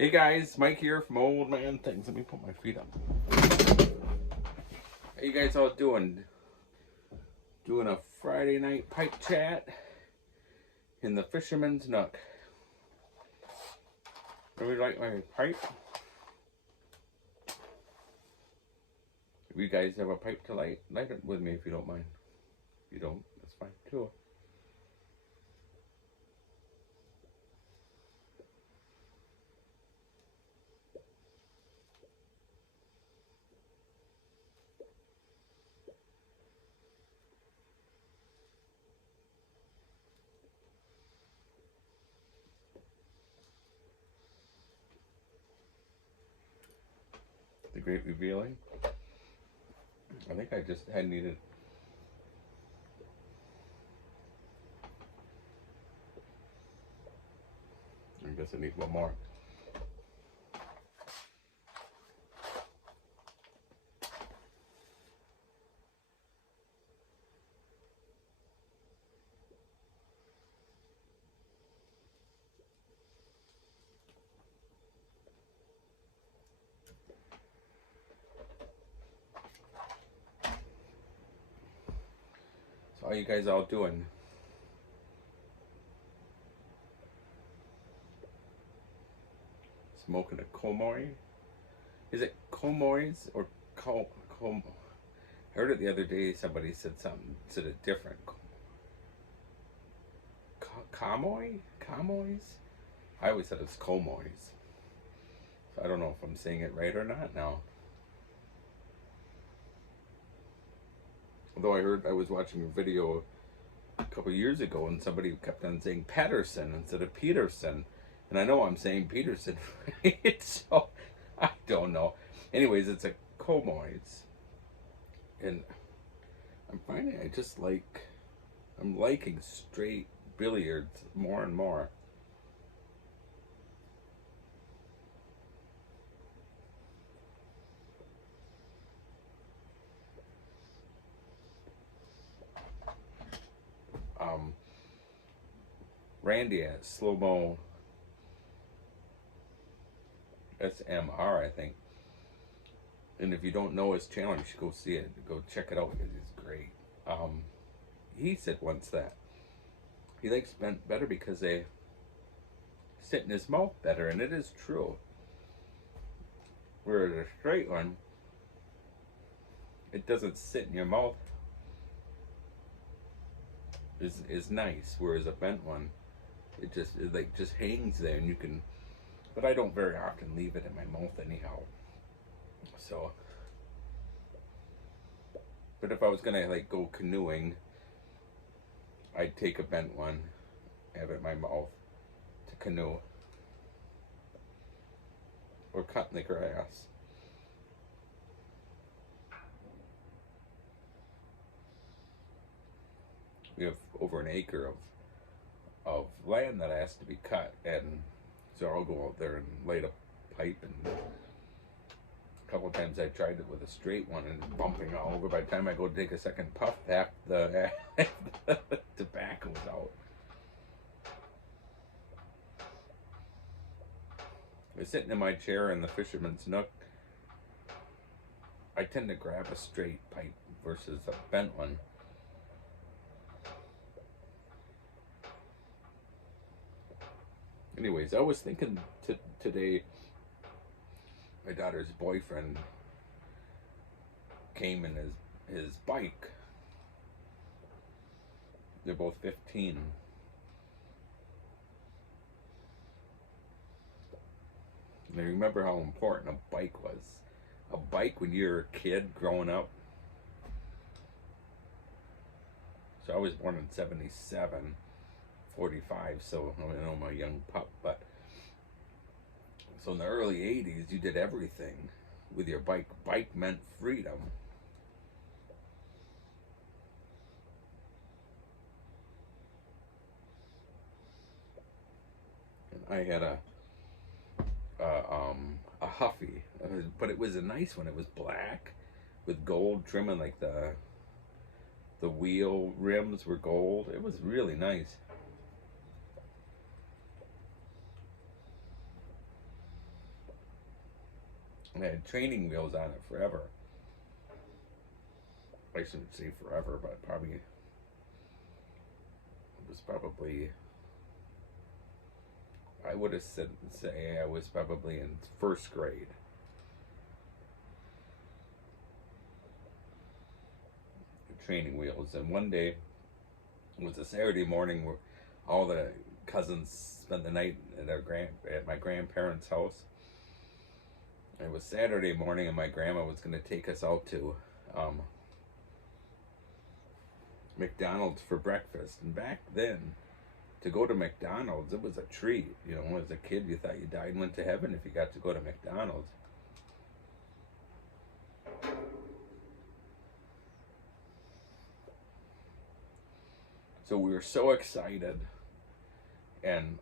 Hey guys, Mike here from Old Man Things. Let me put my feet up. How you guys all doing? Doing a Friday night pipe chat in the Fisherman's Nook. Everybody like my pipe? If you guys have a pipe to light it with me if you don't mind. If you don't, that's fine too. The Great Revealing. I think I just had needed. I guess I need one more. So how you guys all doing? Smoking a Comoy? Is it Comoys or Com? I heard it the other day. Somebody said it different. Comoy? Comoys? I always said it was Comoys. So I don't know if I'm saying it right or not now. Although I was watching a video a couple years ago and somebody kept on saying Patterson instead of Peterson. And I know I'm saying Peterson, right? So I don't know. Anyways, it's a Comoys. And I'm liking straight billiards more and more. Randy at Slow Mo SMR, I think. And if you don't know his channel, you should go see it. Go check it out because it's great. He said once that he likes bent better because they sit in his mouth better, and it is true. Whereas a straight one, it doesn't sit in your mouth. Is nice. Whereas a bent one, it just hangs there, and you can. But I don't very often leave it in my mouth anyhow. So, but if I was gonna go canoeing, I'd take a bent one, have it in my mouth to canoe, or cut in the grass. We have over an acre of land that has to be cut, and so I'll go out there and light a pipe. And a couple of times I tried it with a straight one and it's bumping all over. By the time I go take a second puff, half the tobacco's out. I'm sitting in my chair in the Fisherman's Nook. I tend to grab a straight pipe versus a bent one. Anyways, I was thinking today, my daughter's boyfriend came in his bike. They're both 15. And I remember how important a bike was. A bike when you're a kid growing up. So I was born in 77. 45, so I know I'm a young pup, but so in the early 80s you did everything with your bike. Bike meant freedom. And I had a Huffy, but it was a nice one. It was black with gold trimming, like the wheel rims were gold. It was really nice. And it had training wheels on it forever. I shouldn't say forever, but probably it was probably, I would have said, say I was probably in first grade. Training wheels. And one day, it was a Saturday morning where all the cousins spent the night at my grandparents' house. It was Saturday morning, and my grandma was going to take us out to McDonald's for breakfast. And back then, to go to McDonald's, it was a treat. You know, as a kid, you thought you died and went to heaven if you got to go to McDonald's. So we were so excited, and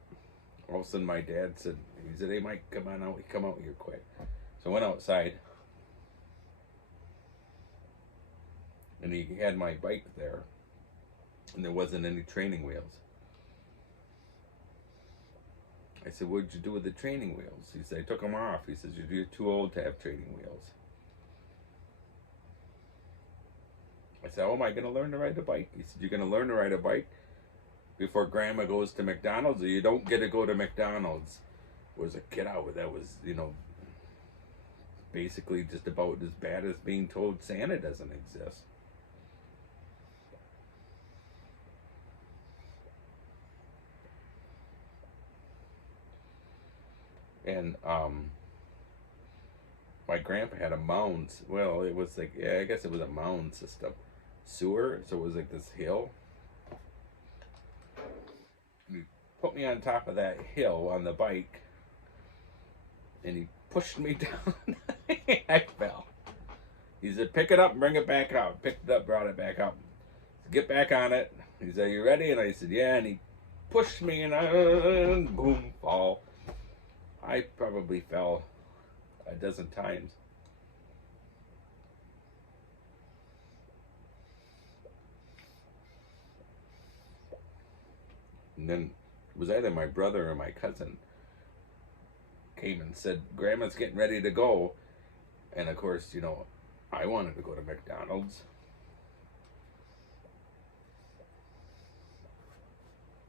all of a sudden my dad said, he said, "Hey Mike, come on out, come out here quick." So I went outside, and he had my bike there, and there wasn't any training wheels. I said, "What'd you do with the training wheels?" He said, "I took them off." He says, "You're too old to have training wheels." I said, "Oh, am I going to learn to ride a bike?" He said, "You're going to learn to ride a bike before Grandma goes to McDonald's, or you don't get to go to McDonald's." It was a kid out that was, you know, basically just about as bad as being told Santa doesn't exist. And my grandpa had a mound. Well, it was like, yeah, I guess it was a mound system. Sewer, so it was like this hill. He put me on top of that hill on the bike, and he pushed me down. I fell. He said, "Pick it up and bring it back up." Picked it up, brought it back up. Get back on it. He said, "Are you ready?" And I said, "Yeah." And he pushed me, and boom, fall. I probably fell a dozen times. And then it was either my brother or my cousin came and said, "Grandma's getting ready to go." And of course, you know, I wanted to go to McDonald's.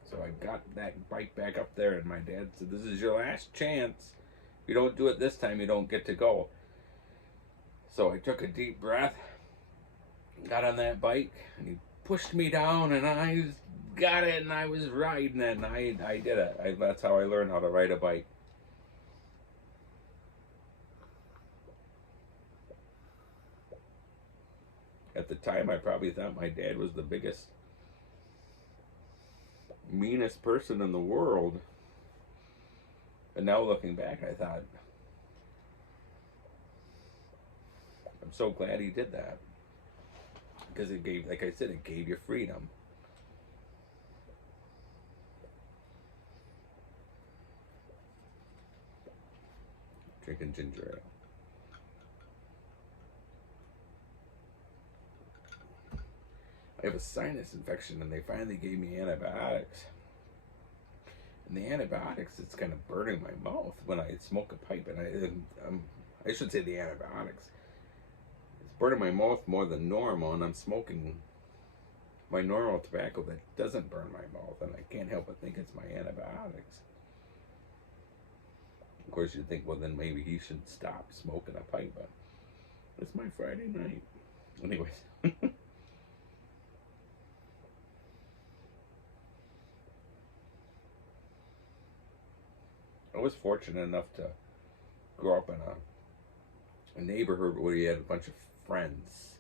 So I got that bike back up there, and my dad said, "This is your last chance. If you don't do it this time, you don't get to go." So I took a deep breath, got on that bike, and he pushed me down, and I got it, and I was riding it, and I did it. That's how I learned how to ride a bike. At the time, I probably thought my dad was the biggest, meanest person in the world. And now looking back, I thought, I'm so glad he did that. Because it gave, like I said, it gave you freedom. Drinking ginger ale. I have a sinus infection, and they finally gave me antibiotics. And the antibiotics, it's kind of burning my mouth when I smoke a pipe. And I should say the antibiotics. It's burning my mouth more than normal, and I'm smoking my normal tobacco that doesn't burn my mouth, and I can't help but think it's my antibiotics. Of course, you'd think, well, then maybe he should stop smoking a pipe, but it's my Friday night. Anyways. I was fortunate enough to grow up in a neighborhood where you had a bunch of friends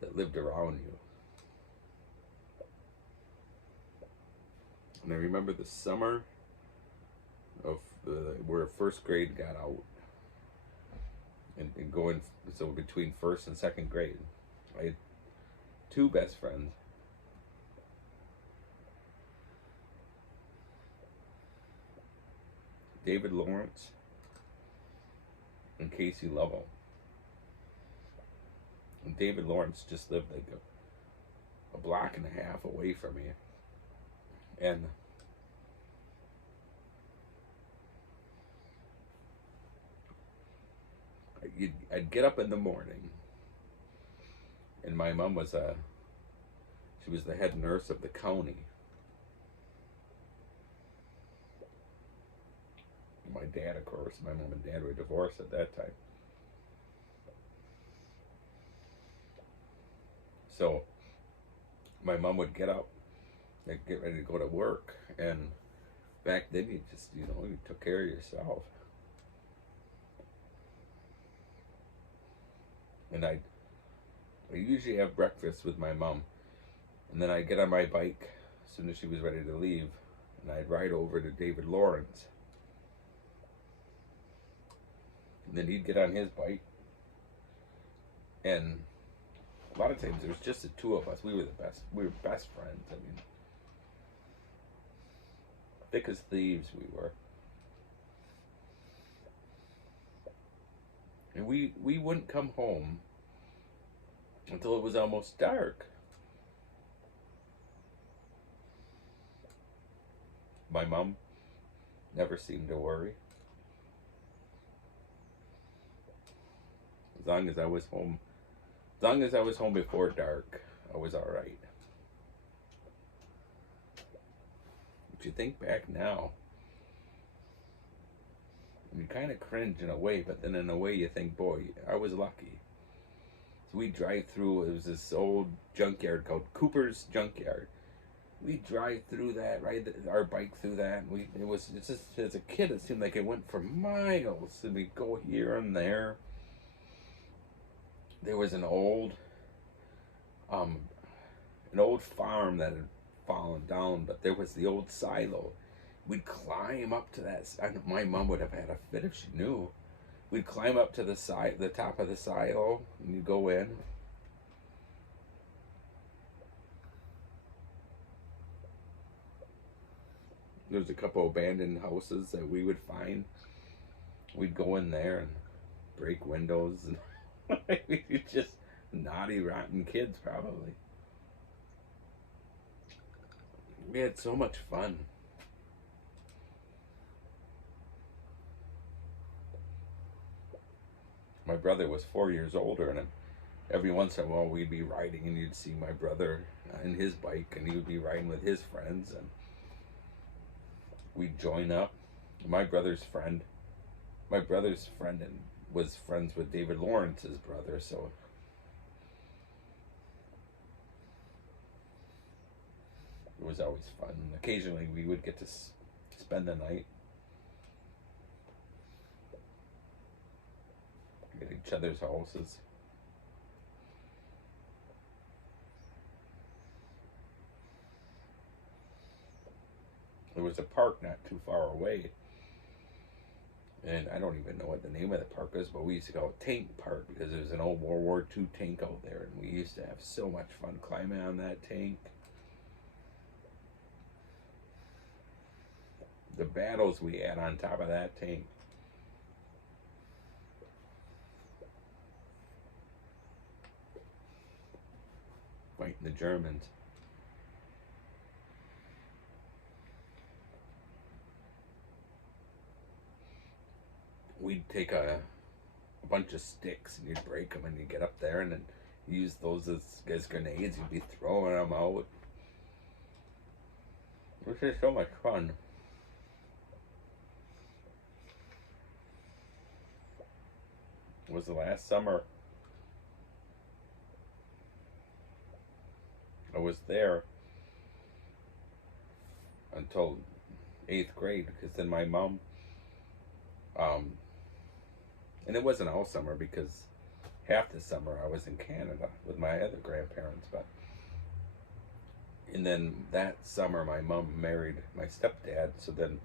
that lived around you. And I remember the summer of where first grade got out, and going, so between first and second grade, I had two best friends. David Lawrence and Casey Lovell. And David Lawrence just lived like a block and a half away from me. And I'd get up in the morning, and my mom was she was the head nurse of the county. My dad, of course, my mom and dad were divorced at that time. So my mom would get up and get ready to go to work, and back then you just, you took care of yourself. And I usually have breakfast with my mom, and then I'd get on my bike as soon as she was ready to leave, and I'd ride over to David Lawrence. And then he'd get on his bike, and a lot of times there was just the two of us. We were best friends. I mean, thick as thieves we were. And we wouldn't come home until it was almost dark. My mom never seemed to worry. As long as I was home before dark, I was all right. But you think back now, and you kind of cringe in a way, but then in a way you think, boy, I was lucky. So we drive through, it was this old junkyard called Cooper's Junkyard. We drive through that, ride our bike through that, and it's just, as a kid, it seemed like it went for miles, and we'd go here and there. There was an old farm that had fallen down, but there was the old silo. We'd climb up to that. My mom would have had a fit if she knew. We'd climb up to the top of the silo, and you'd go in. There's a couple abandoned houses that we would find. We'd go in there and break windows, and just naughty, rotten kids, probably. We had so much fun. My brother was 4 years older, and every once in a while we'd be riding, and you'd see my brother in his bike, and he would be riding with his friends, and we'd join up. My brother's friend was friends with David Lawrence's brother, so it was always fun. Occasionally we would get to spend the night at each other's houses. There was a park not too far away, and I don't even know what the name of the park is, but we used to call it Tank Park because there was an old World War II tank out there, and we used to have so much fun climbing on that tank. The battles we had on top of that tank. Fighting the Germans. We'd take a bunch of sticks, and you'd break them, and you'd get up there, and then use those as grenades. You'd be throwing them out. It was just so much fun. It was the last summer I was there until 8th grade, because then my mom, and it wasn't all summer because half the summer I was in Canada with my other grandparents, and then that summer my mom married my stepdad, so then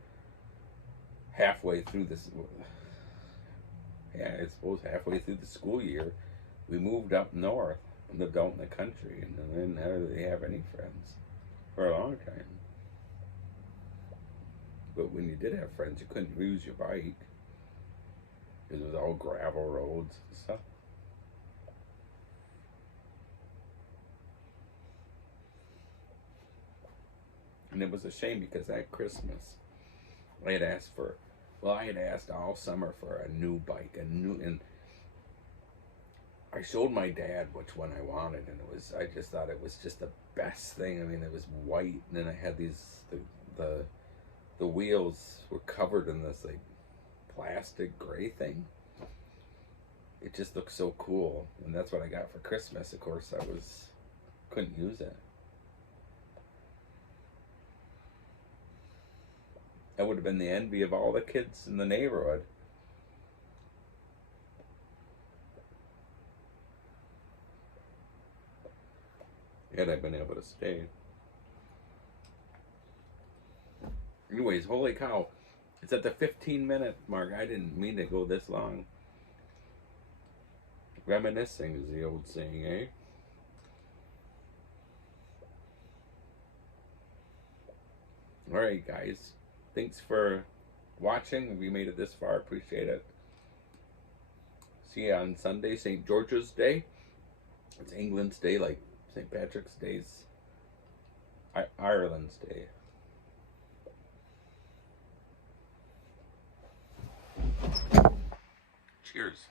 halfway through halfway through the school year, we moved up north and lived out in the country, and then didn't hardly have any friends for a long time. But when you did have friends, you couldn't use your bike because it was all gravel roads and stuff. And it was a shame because that Christmas, I had asked all summer for a new bike, and I showed my dad which one I wanted, and I just thought it was just the best thing. I mean, it was white, and then I had the the wheels were covered in this like plastic gray thing. It just looked so cool, and that's what I got for Christmas. Of course, couldn't use it. I would have been the envy of all the kids in the neighborhood. Had I been able to stay. Anyways, holy cow. It's at the 15-minute mark. I didn't mean to go this long. Reminiscing is the old saying, eh? Alright, guys. Thanks for watching. If you made it this far, appreciate it. See you on Sunday, St. George's Day. It's England's Day, like St. Patrick's Day's Ireland's Day. Cheers.